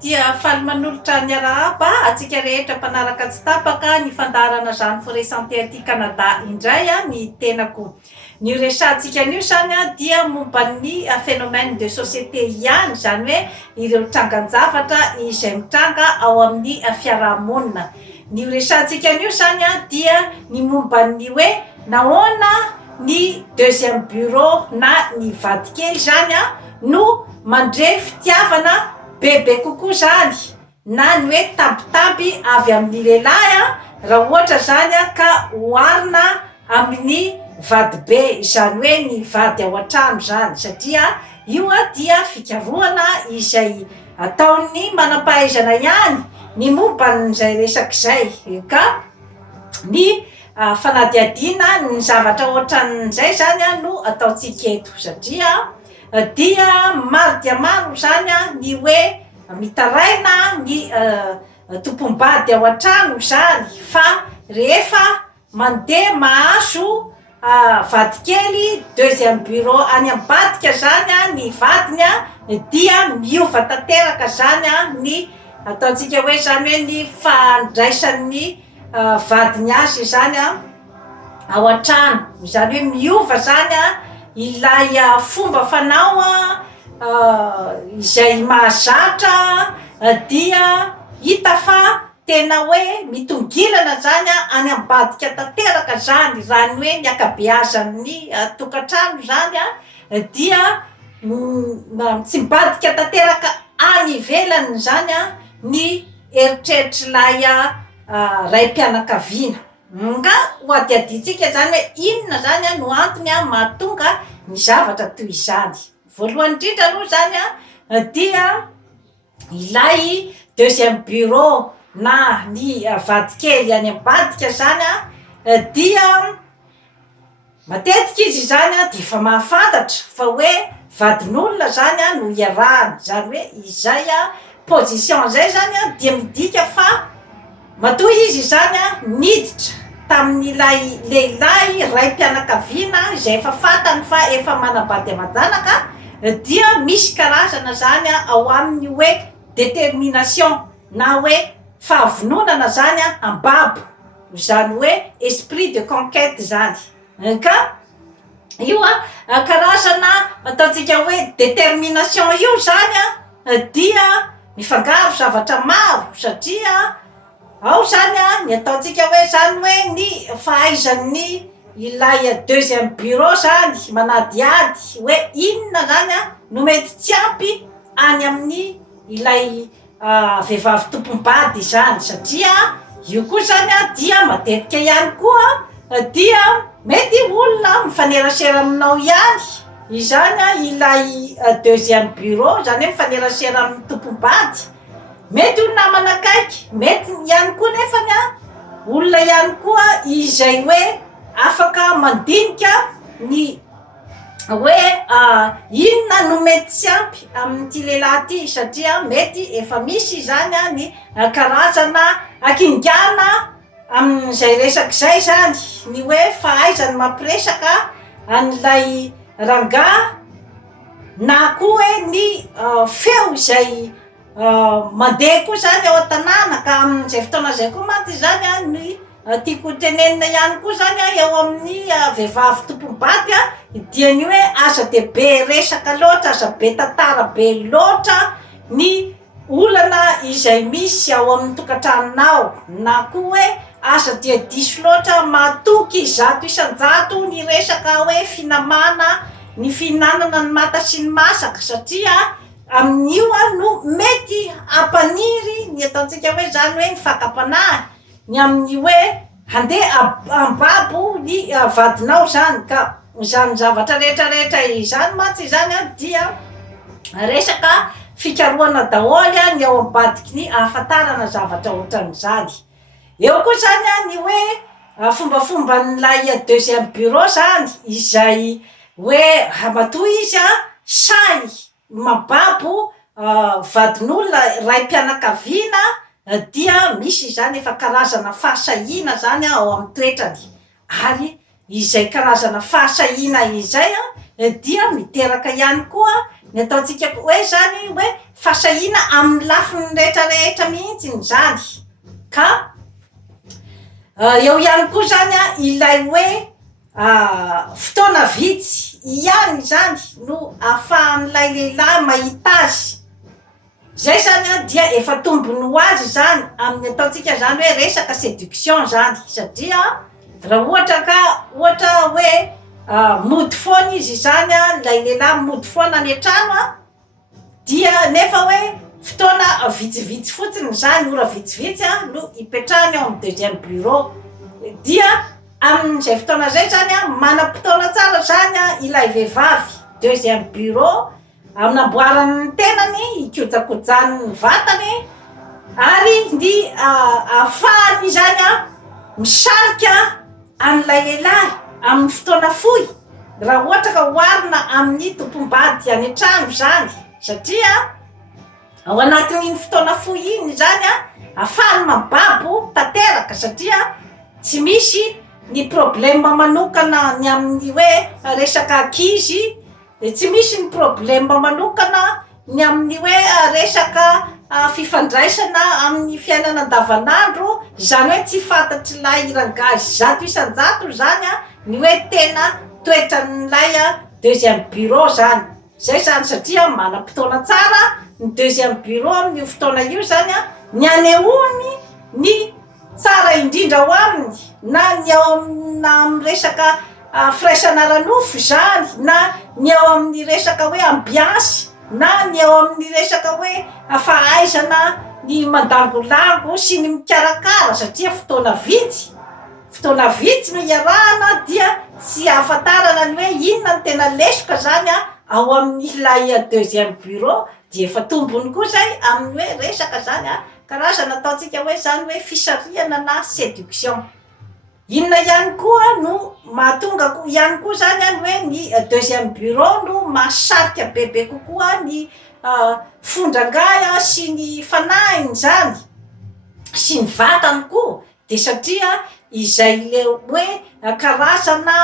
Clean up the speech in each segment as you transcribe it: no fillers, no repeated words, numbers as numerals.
dia faly manolotra ny arahaba atsika rehetra mpanaraka tsy tapaka ny fandarana zany foresanté aty Canada indray ny tenako. Ny resantsika an'io zany dia momban'ny phénomène de société ihany, zany hoe ireo trangan-javatra izay mitranga ao amin'ny fiarahamonina. Ny resantsika an'io zany dia ny momban'ny hoe nahoana ny deuxième bureau na ny vadikely zany no mandre fitiavana bebe kokoa zany na ny hoe tambitamby avy amin'ny lehilahy raha ohatra zany ka oharina amin'ny vady be, izany hoe ny vady ao an-trano zany, satria io dia fikarohana izay ataony manam-pahaizana ihany ny momban'izay resak'izay, ka ny fanadihadiana ny zavatra ohatran'izay zany no ataontsika eto, satria dia maro dia maro zany ny hoe mitaraina ny tompom-bady ao an-trano zany, fa rehefa mandeha mahazo vadikely deuxième bureau any ambadika zany ny vadiny dia miova tanteraka zany ny ataontsika hoe zany hoe ny fandraisan'ny vadiny azy zany ao an-trano, zany hoe miova zany ilay fomba fanao izay mahazatra, dia hita fa tena hoe mitongilana zany any ambadika tanteraka zany, raha ny hoe ny akabeazan'ny tokantrano zany dia tsy mibadika tanteraka any ivelany zany ny eritreritrilay raim-pianakaviana. Nga ho adiaditsika zany hoe inona zany no antony mahatonga ny zavatra toy izany. Voalohany indrindra aloha zany dia ilay deuxième bureau na ny vadikely any ambadika zany dia matetika izy zany dia efa mahafantatra fa hoe vadin'olona zany no iarahany, zany hoe izay position zay zany dia midika fa matoa izy zany niditra tamin'ilay lehilahy raim-pianakaviana izay efa fantany fa efa manambady aman-janaka, dia misy karazana zany ao amin'ny hoe détermination na hoe fahavononana zany ambabo, zany hoe esprit de conquête zany, ka io karazana ataontsika hoe détermination io zany dia mifangaro zavatra maro, satria ao zany ny ataontsika hoe zany hoe ny fahaizan'ny ilay deuxième bureau zany manadiady hoe inona zany no mety tsy ampy any amin'ny ilay vehivavy tompom-bady zany, satria io koa zany dia matetika ihany koa dia mety olona mifanerasera aminao ihany, izany ilay deuxième bureau zany hoe mifanerasera amin'ny tompom-bady, mety ho namana akaiky, mety ihany koa nefany olona ihany koa izay hoe afaka mandinika ny hoe inona no mety tsy ampy amin'ity lehilahy ty, satria mety efa misy zany ny karazana akingana amin'izay resak'izay zany, ny hoe fahaizany mampiresaka an'ilay rangahy na koa hoe ny feo izay mandeha koa zany ao an-tanàna, ka amin'izay fotoana zay koa maty zany ny tiako tenenina ihany koa zany eo amin'ny vehivavy tompom-bady dia ny hoe aza dehibe resaka loatra, aza be tantara be loatra ny olana izay misy ao amin'ny tokantranonao, na koa hoe aza dia diso loatra matoky zato isan-jato ny resaka hoe finamana, ny fihinanana ny mata sy ny masaka, satria amin'io no mety hampaniry ny ataontsika hoe zany hoe ny fakapanahy ny amin'ny hoe handeha ambabo ny vadinao zany, ka zany zavatra rehetrarehetra izany matsy zany dia resaka fikarohana daholy ny ao ambadiky ny ahafantarana zavatra ohatran'izany. Eo koa zany ny hoe fombafomba n'ilay deuxième bureau zany izay hoe matoa izy say mababo vadin'olona raim-pianakaviana, dia misy zany efa karazana fahasahina zany ao amin'ny toetrany, ary izay karazana fahasahina izay dia miteraka ihany koa ny ataontsika hoe zany hoe fasahina amin'ny lafiny rehetrarehetra mihitsy zany ka eo ihany koa zany ilay hoe fotoana vitsy ihany zany no ahafahan'ilay lehilahy mahita azy zay zany dia efa tombony ho azy zany amin'ny ataontsika zany hoe resaka séduction zany satria raha ohatra hoe mody foana izy zany lay lehilahy mody foana any an-trano dia nefa hoe fotoana vitsivitsy fotsiny zany ora vitsivitsy no ipetrahany ao amin'ny deuxième bureau dia amin'izay fotoana zay zany manam-potoana tsara zany ilay vehivavy deuxième bureau amin'amboarany ny tenany ikojakojany ny vatany ary ny ahafahany zany misarika amin'ilay lehilahy amin'ny fotoana fohy raha ohatra ka hoarina amin'ny tompom-bady any an-trano zany satria ao anatin'iny fotoana fohy iny zany ahafahany mababo tanteraka satria tsy misy ny problème manokana ny amin'ny hoe resaka ankizy tsy misy ny problème manokana ny amin'ny hoe resaka fifandraisana amin'ny fiainana andavanandro zany hoe tsy fantatry lay rangazy zato isan-jato zany ny hoe tena toetran'ilay deuxième bureau zany zay zany satria manam-potoana tsara ny deuxième bureau amin'ny fotoana io zany ny anehoany ny tsara indrindra ho aminy na ny ao na amin'ny resaka firaisana ara-nofo zany na ny ao amin'ny resaka hoe ambiansy na ny ao amin'ny resaka hoe fahaizana ny mandangolango sy ny mikarakara satria fotoana vitsy no iarahana dia tsy ahafantarana ny hoe inona ny tena lesoka zany ao amin'ny lay deuxième bureau dia efa tombony koa zay amin'ny hoe resaka zany karazana ataontsika hoe zany hoe fisariana na séduction inona ihany koa no mahatonga ihany koa zany hoe ny deuxième bureau no mahasarika bebe kokoa ny fondrangay sy ny fanahiny zany sy ny vatany koa de satria izay le hoe karazana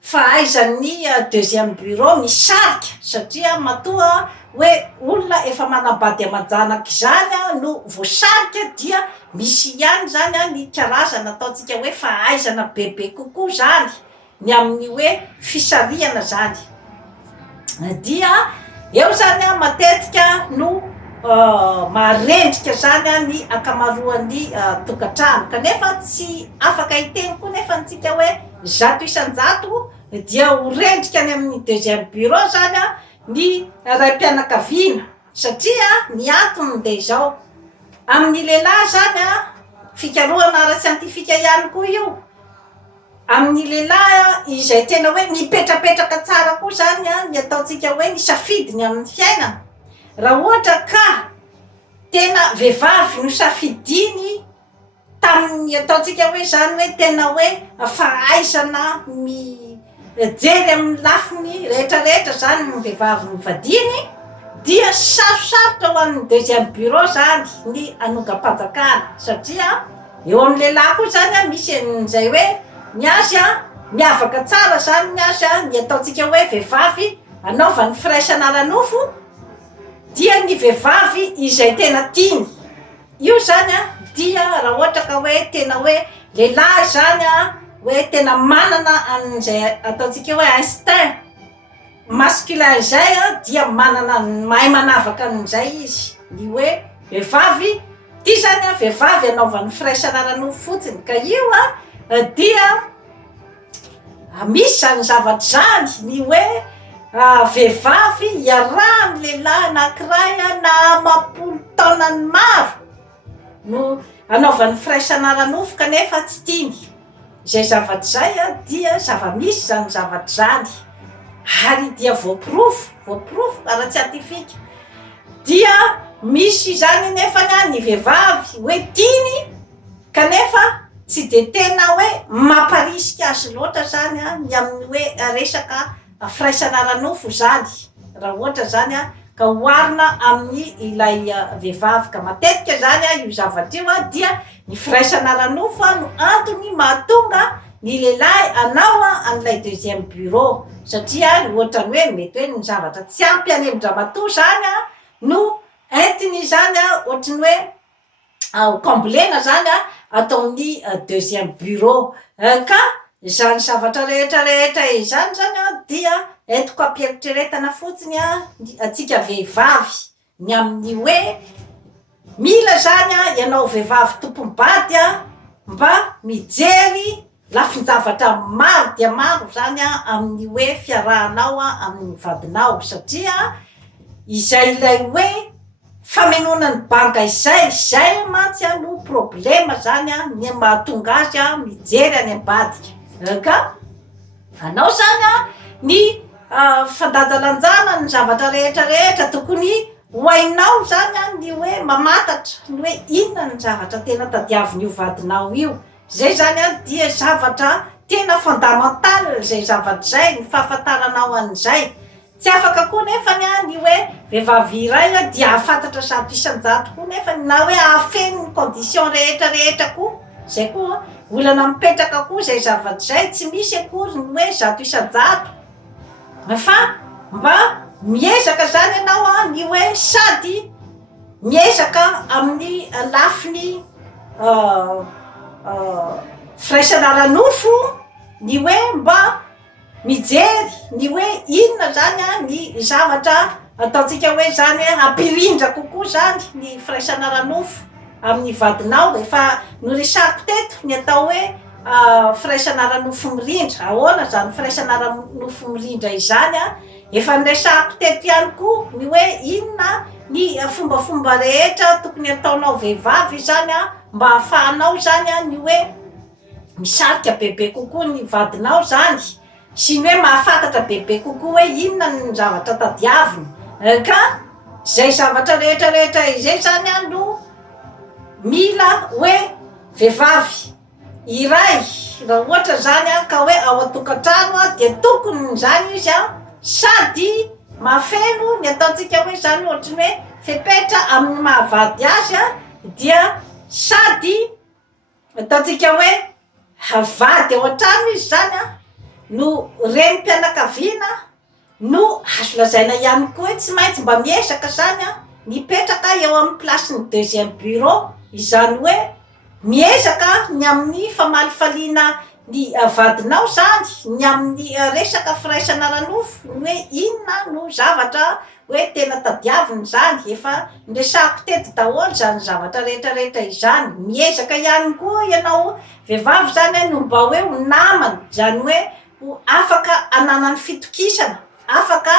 fahaizan'ny deuxième bureau misarika satria matoa hoe olona efa manambady amajanaky zany no voasarika dia misy ihany zany ny karazana ataontsika hoe fahaizana bebe kokoa zany ny amin'ny hoe fisariana zany dia eo zany matetika no marendrika zany ny akamaroan'ny tokantrano kanefa tsy afaka hiteny koa nefa ntsika hoe zato isan-jato dia ho rendrika any amin'ny deuxième bureau zany ny raim-pianakaviana satria ny antony de zao amin'ny lehilahy zany fikarohana ara-siantifika ihany koa io amin'ny lehilahy izay tena hoe mipetrapetraka tsara koa zany ny ataontsika hoe ny safidiny amin'ny fiainana raha ohatra ka tena vehivavy no safidiny tamin'ny ataontsika hoe zany hoe tena hoe fahaizana jery amin'ny lafiny rehetrarehetra zany ny vehivavy ny vadiny dia sarosarotra ho an'ny deuxième bureau zany ny anonga-panjakana satria eo amin'ny lehilahy koa zany misy an'izay hoe ny azy miavaka tsara zany ny azy ny ataontsika hoe vehivavy anaovany firaisana ara-nofo dia ny vehivavy izay tena tiany io zany dia raha ohatra ka hoe tena hoe lehilahy zany hoe tena manana an'izay ataontsika hoe instinct masculin zay dia manana mahay manavaka an'izay izy ny hoe vehivavy ty zany vehivavy anaovany firaisana ara-nofo fotsiny ka io dia misy zany zavatra zany ny hoe vehivavy iarahany lehilahy anankiray na amam-polo taonany maro no anaovany firaisana ara-nofo kanefa tsy tiany zay zavatra zay dia zava-misy zany zavatra zany ary dia voapirofo ara-tsiantifika dia misy zany nefany ny vehivavy hoe tiany kanefa tsy de tena hoe mamparisika azy loatra zany ny amin'ny hoe resaka firaisana ara-nofo zany raha ohatra zany ka hoarina amin'ny ilay vehivavy ka matetika zany io zavatra io dia ny firaisana ara-nofo no antony mahatonga ny lehilahy anao an'ilay deuxième bureau satria ohatrany hoe mety hoe ny zavatra tsy ampy any amin'ny ramatoa zany no entiny zany ohatrany hoe comblena zany ataon'ny deuxième bureau ka zany zavatra rehetrarehetra izany zany dia entiko ampieritrretana fotsiny atsika vehivavy ny amin'ny hoe mila zany ianao vehivavy tompom-bady mba mijery lafin-javatra maro dia maro zany amin'ny hoe fiarahanao amin'ny vadinao satria izay ilay hoe famenonany banga izay matsy no problema zany ny mahatonga azy mijery any ambadika ka anao zany ny fandanjalanjana ny zavatra rehetrarehetra tokony hoainao zany ny hoe mamatatra ny hoe inona ny zavatra tena tadiavin'io vadinao io zay zany dia zavatra tena fondamental zay zavatra zay ny fahafantaranao an'izay tsy afaka koa nefany ny hoe vehivavy iray dia ahafantatra zato isan-jato koa nefany na hoe ahafeno ny condition rehetrarehetra koa zay koa olana mipetraka koa zay zavatra zay tsy misy akory ny hoe zato isan-jato fa mba miezaka zany ianao ny hoe sady miezaka amin'ny lafiny firaisana ranofo ny hoe mba mijery ny hoe inona zany ny zavatra ataontsika hoe zany hampirindra kokoa zany ny firaisana ranofo amin'ny vadinao efa noresako teto ny atao hoe firaisana ranofo mirindra ahoana zany firaisana ranofo mirindra izany efa niresako teto ihany koa ny hoe inona ny fombafomba rehetra tokony ataonao vehivavy zany mba ahafahanao zany ny hoe misarika bebe kokoa ny vadinao zany sy ny hoe mahafantatra bebe kokoa hoe inona ny zavatra tadiaviny ka zay zavatra rehetrarehetra izay zany no mila hoe vehivavy iray raha ohatra zany ka hoe ao atokantrano dia tokony zany izy sady mafeno ny ataontsika hoe zany ohatrany hoe fepetra amin'ny mahavady azy dia sady ataontsika hoe havady ao an-trano izy zany no renim-pianakaviana no azo lazaina ihany koa tsy maintsy mba miezaka zany mipetraka eo amin'ny placen'ny deuxième bureau izany hoe miezaka ny amin'ny famalifaliana ny vadinao zany ny amin'ny resaka firaisana ranofo ny hoe inona no zavatra hoe tena tadiaviny zany efa nresako teto daholo zany zavatra rehetrarehetra izany miezaka ihany koa ianao vehivavy zany no mba hoe ho namany zany hoe ho afaka ananany fitokisana afaka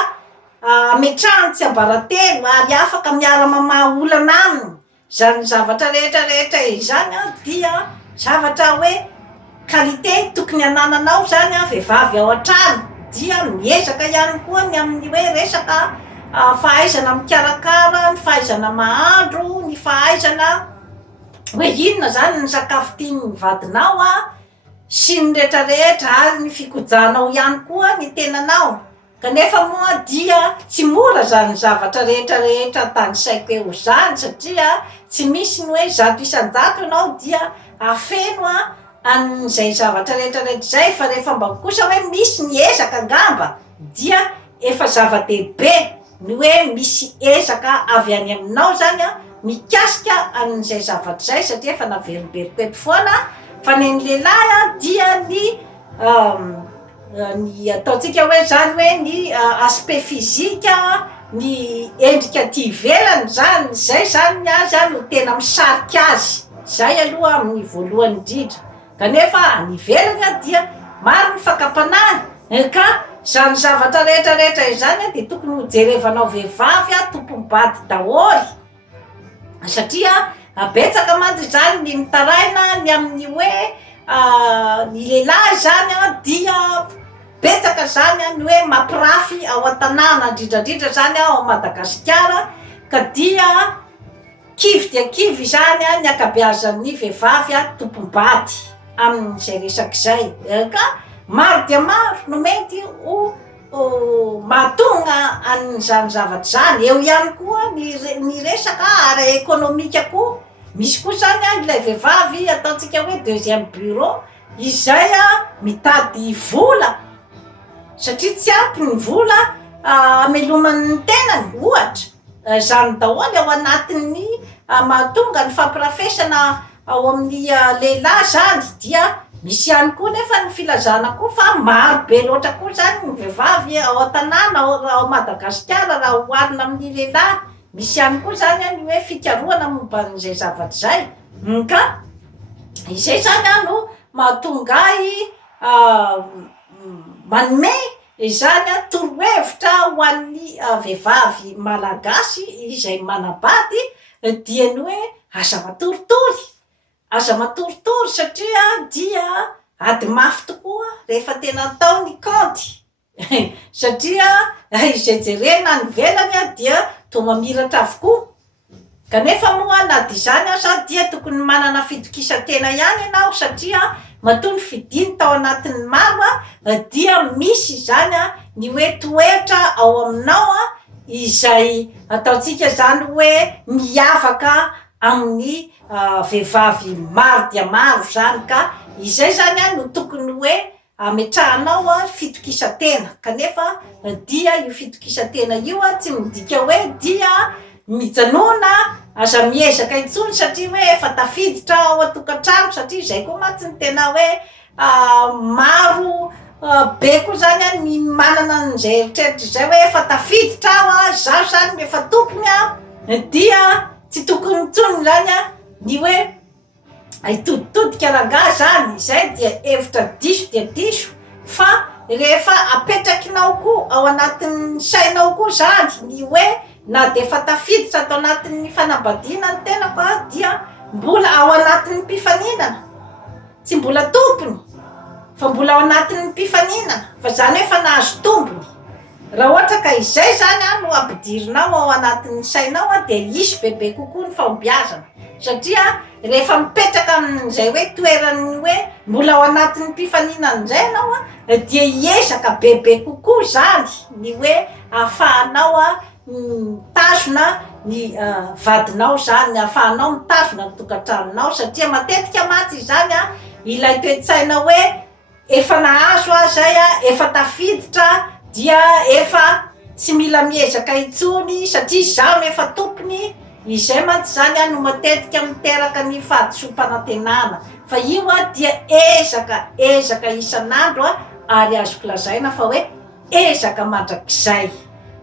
ametrahany tsy ambaratelo ary afaka miara-mamaha olana aminy zany zavatra rehetrarehetra izany dia zavatra hoe qualité tokony anananao zany vehivavy ao an-trano dia miezaka ihany koa ny amin'ny hoe resaka fahaizana mikarakara ny fahaizana mahandro ny fahaizana hoe inona zany ny sakafo tiany vadinao sy ny rehetrarehetra ary ny fikojanao ihany koa ny tenanao kanefa moa dia tsy mora zany zavatra rehetrarehetra tany saiko eo zany satria tsy misy ny hoe zato isan-jato ianao dia afeno an'izay zavatra rehetrarehetra zay fa rehefa mba kosa hoe misy ny ezaka angamba dia efa zava-dehibe ny hoe misy ezaka avy any aminao zany mikasika an'izay zavatra zay satria efa naverimberiko eto foana fa ny lehilahy dia ny ataontsika hoe zany hoe ny aspect physique ny endrika ty ivelany zany zay zany azy no tena misarika azy zay aloha amin'ny voalohany indrindra kanefa any ivelany dia maro ny fakapanahy ka zany zavatra rehetrarehetra izany dia tokony ho jerevanao vehivavy tompom-bady daholy satria betsaka mantsy zany ny mitaraina ny amin'ny hoe ny lehilahy zany dia betsaka zany ny hoe mampirafy ao an-tanàna indrindrandrindra zany ao Madagasikara ka dia kivy zany ny akabeazan'ny vehivavy tompom-bady amin'izay resak'izay ka maro dia maro no mety ho mahatonga an'izany zavatra zany eo ihany koa ny resaka ara ekonomika koa misy koa zany ilay vehivavy ataontsika hoe deuxième bureau izay mitady vola satria tsy ampy ny vola amelomany ny tenany ohatra zany daholy ao anatin'ny mahatonga ny fampirafesana ao amin'ny lehilahy zany dia misy ihany koa nefa ny filazana koa fa maro be loatra koa zany ny vehivavy ao an-tanàna ao Madagasikara raha oharina amin'ny lehilahy misy ihany koa zany ny hoe fikarohana momban'izay zavatra zay ka izay zany no mahatonga manome izany torohevitra ho an'ny vehivavy malagasy izay manambady dia ny hoe aza matoritory satria dia ady mafy tokoa rehefa tena atao ny kanty satria izay jerena ny velany dia to mamiratra avokoa kanefa moa na dia zany aza dia tokony manana fitokisantena ihany ianao satria matoa ny fidiny tao anatin'ny maro dia misy zany ny hoe toetra ao aminao izay ataotsika zany hoe miavaka amin'ny vehivavy maro dia maro zany ka izay zany no tokony hoe ametrahanao fitokisantena kanefa dia io fitokisantena io tsy midika hoe dia mijanona aza miezaka intsony satria hoe efa tafiditra ao atokantrano satria zay koa matsy ny tena hoe maro be koa zany ny manana an'izay eritreritry zay hoe efa tafiditra aho zaho zany efa tompony dia tsy tokony intsony zany ny hoe hitoditodika rangahy zany zay dia hevitra diso dia diso fa rehefa apetrakinao koa ao anatin'ny sainao koa zany ny hoe na dia efa tafiditra atao anatin'ny fanambadiana ny tenako dia mbola ao anatin'ny mpifaninana tsy mbola tompony fa mbola ao anatin'ny mpifaninana fa zany hoe fa nahazo tombony raha ohatra ka izay zany no ampidirinao ao anatin'ny sainao dia isy bebe kokoa ny fahombiazana satria rehefa mipetraka amin'izay hoe toerany hoe mbola ao anatin'ny mpifaninana zay anao dia hiezaka bebe kokoa zany ny hoe ahafahanao mitazona ny vadinao zany ahafahanao mitazona ny tokantranonao satria matetika matsy zany ilay toe-tsaina hoe efa nahazo zay efa tafiditra dia efa tsy mila miezaka intsony satria zaho efa tompony izay matsy zany no matetika miteraka ny fahadisom-panantenana fa io dia ezaka isan'andro ary azoko lazaina fa hoe ezaka mandrakizay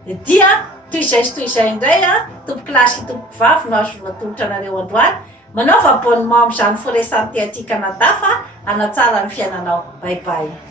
dia toy izay indray tompo klasy tompo vavy no azo matolotra anareo androany manaova abonnement amin'izany forêt santé aty Canada fa hanatsara ny fiainanao. Bye bye.